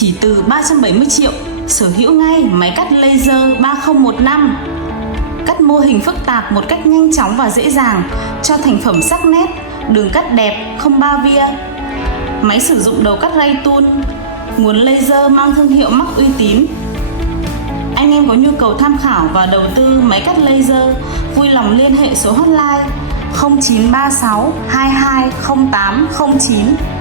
chỉ từ 370 triệu, sở hữu ngay máy cắt laser 3015. Cắt mô hình phức tạp một cách nhanh chóng và dễ dàng, cho thành phẩm sắc nét, đường cắt đẹp, không ba via. Máy sử dụng đầu cắt ray tool, nguồn laser mang thương hiệu mắc uy tín. Anh em có nhu cầu tham khảo và đầu tư máy cắt laser, vui lòng liên hệ số hotline 0936 220809.